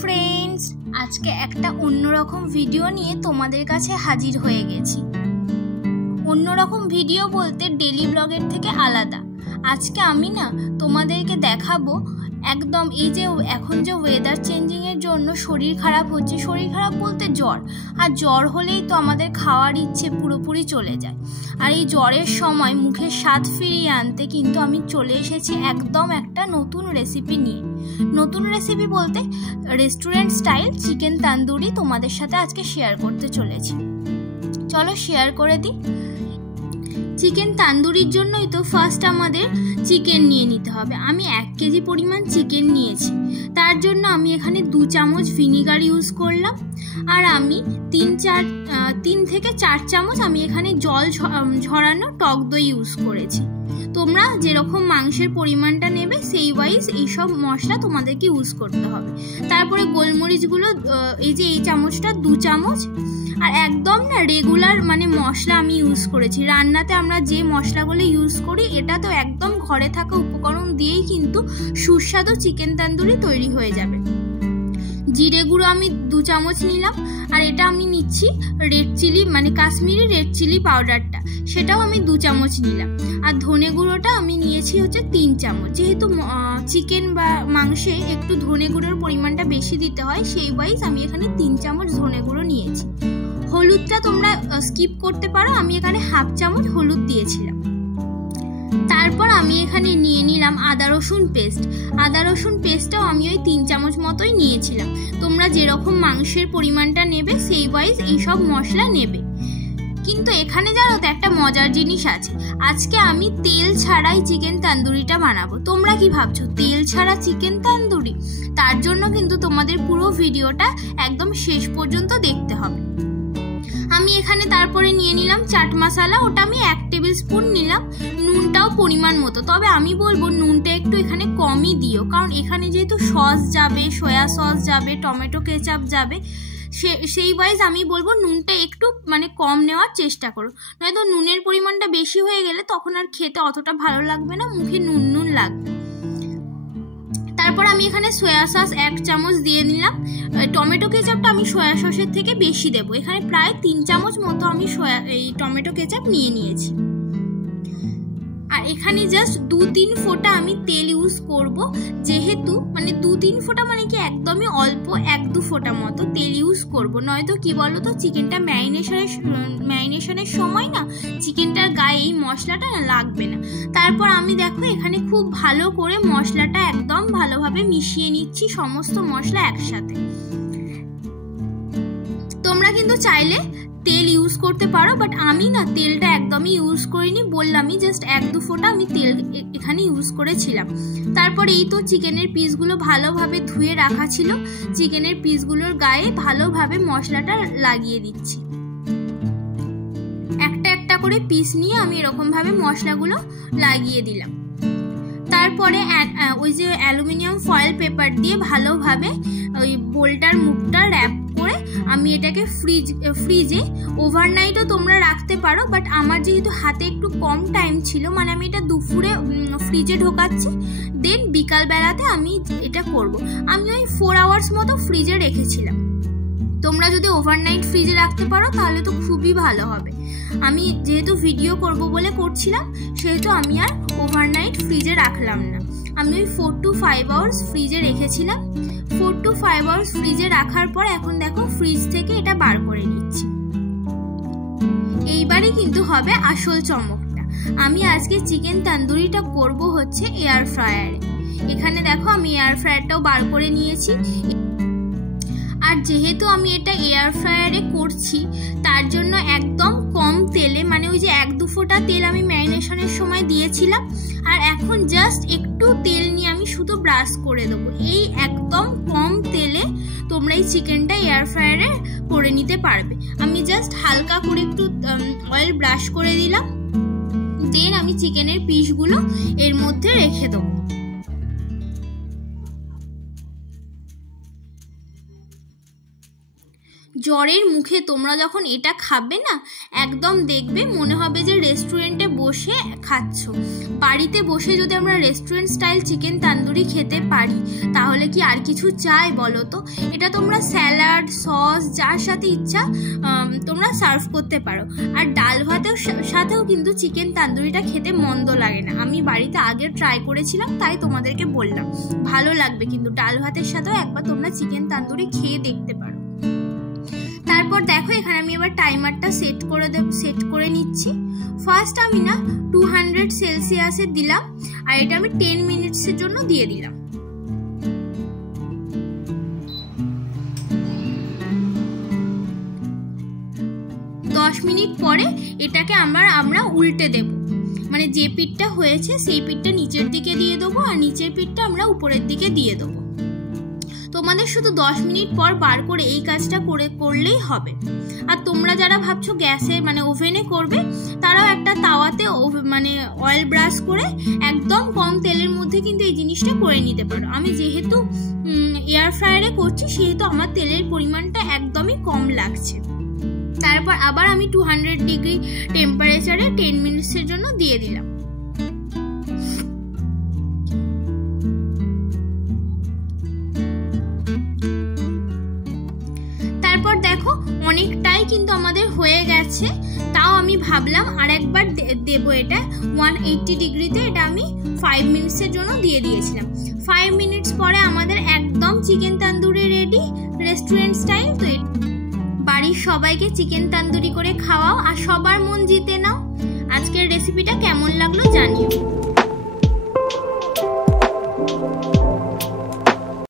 Friends, আজকে একটা অন্যরকম ভিডিও নিয়ে তোমাদের কাছে হাজির হয়ে গেছি। অন্যরকম ভিডিও বলতে ডেলি ব্লগের থেকে আলাদা। আজকে আমি তোমাদেরকে দেখাবো একদম এই যে এখন যে ওয়েদার চেঞ্জিংয়ের জন্য শরীর খারাপ হচ্ছে, শরীর খারাপ বলতে জ্বর, আর জ্বর হলেই তো আমাদের খাওয়ার ইচ্ছে পুরোপুরি চলে যায়। আর এই জ্বরের সময় মুখের স্বাদ ফিরিয়ে আনতে কিন্তু আমি চলে এসেছি একদম একটা নতুন রেসিপি নিয়ে। নতুন রেসিপি বলতে রেস্টুরেন্ট স্টাইল চিকেন তান্দুরি তোমাদের সাথে আজকে শেয়ার করতে চলেছি। চলো শেয়ার করে দিই। চিকেন তান্দুরির জন্যই তো ফার্স্ট আমাদের চিকেন নিয়ে নিতে হবে। আমি 1 কেজি পরিমাণ চিকেন নিয়েছি। তার জন্য আমি এখানে 2 চামচ ভিনিগার ইউজ করলাম, আর আমি 3 থেকে 4 চামচ আমি এখানে জল ঝরানো টক দই ইউজ করেছি। তোমরা যেরকম মাংসের পরিমাণটা নেবে সেই ওয়াইজ এইসব মশলা তোমাদেরকে ইউজ করতে হবে। তারপরে গোলমরিচগুলো এই যে এই চামচটা 2 চামচ, আর একদম রেগুলার মশলা আমি ইউজ করেছি। রান্নাতে আমরা যে মশলাগুলো ইউজ করি এটা তো একদম ঘরে থাকা উপকরণ দিয়েই কিন্তু সুস্বাদু চিকেন তান্দুরি তৈরি হয়ে যাবে। জিরে গুঁড়ো আমি 2 চামচ নিলাম, আর এটা আমি নিচ্ছি red chilli Kashmiri red chilli পাউডারটা, সেটাও আমি 2 চামচ নিলাম। আর ধনে গুঁড়োটা আমি নিয়েছি হচ্ছে 3 চামচ। যেহেতু চিকেন বা মাংসে একটু ধনে গুঁড়োর পরিমাণটা বেশি দিতে হয়, সেই ওয়াইজ আমি এখানে 3 চামচ ধনে গুঁড়ো নিয়েছি। হলুদটা তোমরা স্কিপ করতে পারো, আমি এখানে 1/2 চামচ হলুদ দিয়েছিলাম। তারপর আমি এখানে নিয়ে নিলাম আদা রসুন পেস্ট। আদা রসুন পেস্টটাও আমি ওই 3 চামচ মতোই নিয়েছিলাম। তোমরা যেরকম মাংসের পরিমাণটা নেবে সেই ওয়াইজ এইসব মশলা নেবে। কিন্তু এখানে জানো তো একটা মজার জিনিস আছে, আজকে আমি তেল ছাড়াই চিকেন তান্দুরিটা বানাবো। তোমরা কি ভাবছো তেল ছাড়া চিকেন তান্দুরি? তার জন্য কিন্তু তোমাদের পুরো ভিডিওটা একদম শেষ পর্যন্ত দেখতে হবে। আমি এখানে তারপরে নিয়ে নিলাম চাট মশলা, ওটা আমি 1 টেবিল স্পুন নিলাম। নুনটাও পরিমাণ মতো, তবে আমি বলবো নুনটা একটু এখানে কমই দিও, কারণ এখানে যেহেতু সস যাবে, সয়া সস যাবে, টমেটো কেচাপ যাবে, সেই ওয়াইজ আমি বলবো নুনটা একটু কম নেওয়ার চেষ্টা করো। নয়তো নুনের পরিমাণটা বেশি হয়ে গেলে তখন আর খেতে অতটা ভালো লাগবে না, মুখে নুন নুন লাগবে। তারপর আমি এখানে সয়া সস 1 চামচ দিয়ে নিলাম। টমেটো কেচাপটা আমি সয়া সসের থেকে বেশি দেবো, এখানে প্রায় 3 চামচ মতো আমি টমেটো কেচাপ নিয়ে নিয়েছি। আর এখানে জাস্ট 2-3 ফোঁটা আমি তেল ইউজ করব, যেহেতু 2-3 ফোঁটা কি একদমই অল্প, 1-2 ফোঁটা মতো তেল ইউজ করব। নয়তো কি বলো তো চিকেনটা ম্যারিনেশনের সময় চিকেনটার গায়ে এই মশলাটা লাগবে না। তারপর আমি দেখো এখানে খুব ভালো করে মশলাটা একদম ভালোভাবে মিশিয়ে নিচ্ছি, সমস্ত মশলা একসাথে। তোমরা কিন্তু চাইলে তেল ইউজ করতে পারো, বাট আমি তেলটা একদমই ইউজ করিনি, বললামই জাস্ট 1-2 ফোঁটা আমি তেল এখানে ইউজ করেছিলাম। তারপরে এই তো চিকেনের পিসগুলো ভালোভাবে ধুয়ে রাখা ছিল, চিকেনের পিসগুলোর গায়ে ভালোভাবে মশলাটা লাগিয়ে দিচ্ছি। একটা একটা করে পিস নিয়ে আমি এরকম ভাবে মশলাগুলো লাগিয়ে দিলাম। তারপরে ওই যে অ্যালুমিনিয়াম ফয়েল পেপার দিয়ে ভালোভাবে ওই বোলটার মুখটা র্যাপ করে আমি এটাকে ফ্রিজে ওভারনাইটও তোমরা রাখতে পারো, বাট আমার যেহেতু হাতে একটু কম টাইম ছিল, আমি এটা দুপুরে ফ্রিজে ঢোকাচ্ছি, দেন বিকালবেলাতে আমি এটা করব। আমি ওই 4 আওয়ার্স মতো ফ্রিজে রেখেছিলাম। তোমরা যদি ওভারনাইট ফ্রিজে রাখতে পারো তাহলে তো খুবই ভালো হবে। আমি যেহেতু ভিডিও করব বলে করছিলাম, সেহেতু আমি আর ওভারনাইট ফ্রিজে রাখলাম না। আমি ওই 4 to 5 আওয়ার্স ফ্রিজে রেখেছিলাম। 4 to 5 আওয়ার্স ফ্রিজে রাখার পর এখন দেখো ফ্রিজ থেকে এটা বার করে নিচ্ছি। এইবারে কিন্তু হবে আসল চমকটা। আমি আজকে চিকেন তান্দুরিটা করব হচ্ছে এয়ার ফ্রায়ারে। এখানে দেখো আমি এয়ার ফ্রায়ারটাও বার করে নিয়েছি। আর যেহেতু আমি এটা এয়ার ফ্রায়ারে করছি, তার জন্য একদম কম তেলে, ওই যে 1-2 ফোঁটা তেল আমি ম্যারিনেশনের সময় দিয়েছিলাম, আর এখন জাস্ট একটু তেল নিয়ে আমি শুধু ব্রাশ করে দেবো। এই একদম কম তেলে তোমরা এই চিকেনটা এয়ার ফ্রায়ারে করে নিতে পারবে। আমি জাস্ট হালকা করে একটু অয়েল ব্রাশ করে দিলাম, দেন আমি চিকেনের পিসগুলো এর মধ্যে রেখে দেবো। জ্বরের মুখে তোমরা যখন এটা খাবে একদম দেখবে মনে হবে যে রেস্টুরেন্টে বসে খাচ্ছ। বাড়িতে বসে যদি আমরা রেস্টুরেন্ট স্টাইল চিকেন তান্দুরি খেতে পারি তাহলে কি আর কিছু চাই বলো তো? এটা তোমরা স্যালাড, সস যার সাথে ইচ্ছা তোমরা সার্ভ করতে পারো। আর ডাল ভাতের সাথেও কিন্তু চিকেন তান্দুরিটা খেতে মন্দ লাগে না। আমি বাড়িতে আগে ট্রাই করেছিলাম, তাই তোমাদেরকে বললাম, ভালো লাগবে কিন্তু। ডাল ভাতের সাথেও একবার তোমরা চিকেন তান্দুরি খেয়ে দেখতে পারো। তারপর দেখো এখানে আমি এবার টাইমারটা সেট করে নিচ্ছি। ফার্স্ট আমি না 200 সেলসিয়াসে দিলাম, আর এটা আমি 10 মিনিটসের জন্য দিয়ে দিলাম। দশ মিনিট পরে এটাকে আমরা উল্টে দেব, মানে যে পিঠটা হয়েছে সেই পিঠটা নিচের দিকে দিয়ে দেবো, আর নিচের পিঠটা আমরা উপরের দিকে দিয়ে দেবো। তোমাদের শুধু 10 মিনিট পর বার করে এই কাজটা করলেই হবে। আর তোমরা যারা ভাবছো গ্যাসে মানে ওভেনে করবে, তারাও একটা তাওয়াতে মানে অয়েল ব্রাশ করে একদম কম তেলের মধ্যে কিন্তু এই জিনিসটা করে নিতে পারো। আমি যেহেতু এয়ার ফ্রায়ারে করছি সেহেতু আমার তেলের পরিমাণটা একদমই কম লাগছে। তারপর আবার আমি 200 ডিগ্রি টেম্পারেচারে 10 মিনিটসের জন্য দিয়ে দিলাম। তারপর দেখো অনেকটাই কিন্তু আমাদের হয়ে গেছে, তাও আমি ভাবলাম আর একবার দেবো। এটা 180 ডিগ্রিতে এটা আমি 5 মিনিটসের জন্য দিয়ে দিয়েছিলাম। 5 মিনিটস পরে আমাদের একদম chicken tandoori ready, restaurant style. তো বাড়ির সবাইকে চিকেন তান্দুরি করে খাওয়াও আর সবার মন জিতে নাও। আজকের রেসিপিটা কেমন লাগলো জানিও।